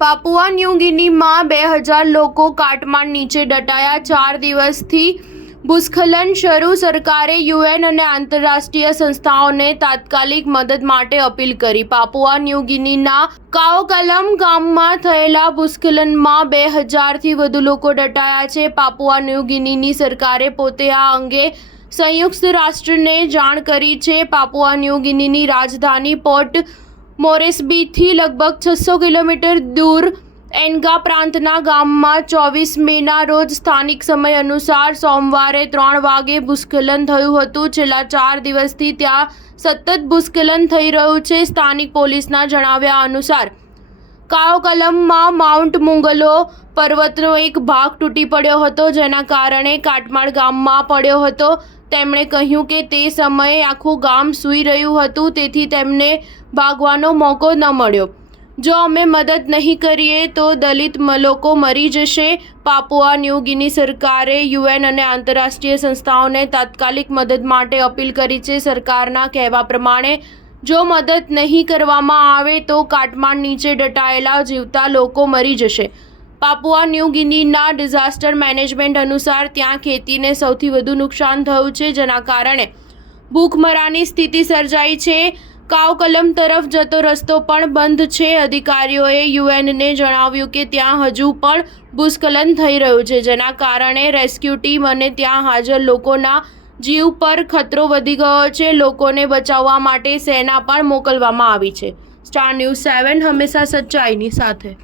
Papua new ગિનીમાં 2000 લોકો કાટમાળ નીચે દટાયા। 4 દિવસથી ભૂસ્ખલન શરૂ। સરકારે યુએન અને આંતરરાષ્ટ્રીય સંસ્થાઓને તાત્કાલિક મદદ માટે અપીલ કરી। પાપુઆ ન્યૂ ગિનીના કાઓકલમ ગામમાં થયેલા ભૂસ્ખલનમાં 2000થી વધુ લોકો દટાયા છે। પાપુઆ ન્યૂ ગિનીની સરકારે પોતે આ અંગે સંયુક્ત રાષ્ટ્રને જાણ કરી છે। પાપુઆ ન્યૂ ગિનીની રાજધાની પોર્ટ મોરેસ્બીથી લગભગ 600 કિલોમીટર દૂર એન્ગા પ્રાંતના ગામમાં 24 મેના રોજ સ્થાનિક સમય અનુસાર સોમવારે 3 વાગે ભૂસ્ખલન થયું હતું। છેલ્લા 4 દિવસથી ત્યાં સતત ભૂસ્ખલન થઈ રહ્યું છે। સ્થાનિક પોલીસના જણાવ્યા અનુસાર કાઓકલમમાં માઉન્ટ મુંગલો પર્વતનો એક ભાગ તૂટી પડ્યો હતો, જેના કારણે કાટમાળ ગામમાં પડ્યો હતો। તેમણે કહ્યું કે તે સમયે આખું ગામ સૂઈ રહ્યું હતું, તેથી તેમને ભાગવાનો મોકો ન મળ્યો। જો અમે મદદ નહીં કરીએ તો દલિત લોકો મરી જશે। પાપુઆ ન્યૂ ગિની સરકારે યુએન અને આંતરરાષ્ટ્રીય સંસ્થાઓને તાત્કાલિક મદદ માટે અપીલ કરી છે। સરકારના કહેવા પ્રમાણે જો મદદ નહીં કરવામાં આવે તો કાટમાળ નીચે દટાયેલા જીવતા લોકો મરી જશે। પાપુઆ ન્યૂ ગિનીના ડિઝાસ્ટર મેનેજમેન્ટ અનુસાર ત્યાં ખેતીને સૌથી વધુ નુકસાન થયું છે, જેના કારણે ભૂખમરાની સ્થિતિ સર્જાઈ છે। કાઓકલમ તરફ જતો રસ્તો પણ બંધ છે। અધિકારીઓએ યુએનને જણાવ્યું કે ત્યાં હજુ પણ ભૂસ્ખલન થઈ રહ્યું છે, જેના કારણે રેસ્ક્યુ ટીમ અને ત્યાં હાજર લોકોના જીવ પર ખતરો વધી ગયો છે। લોકોને બચાવવા માટે સેના પણ મોકલવામાં આવી છે। સ્ટાર ન્યૂઝ 7 હંમેશા સચ્ચાઈની સાથે।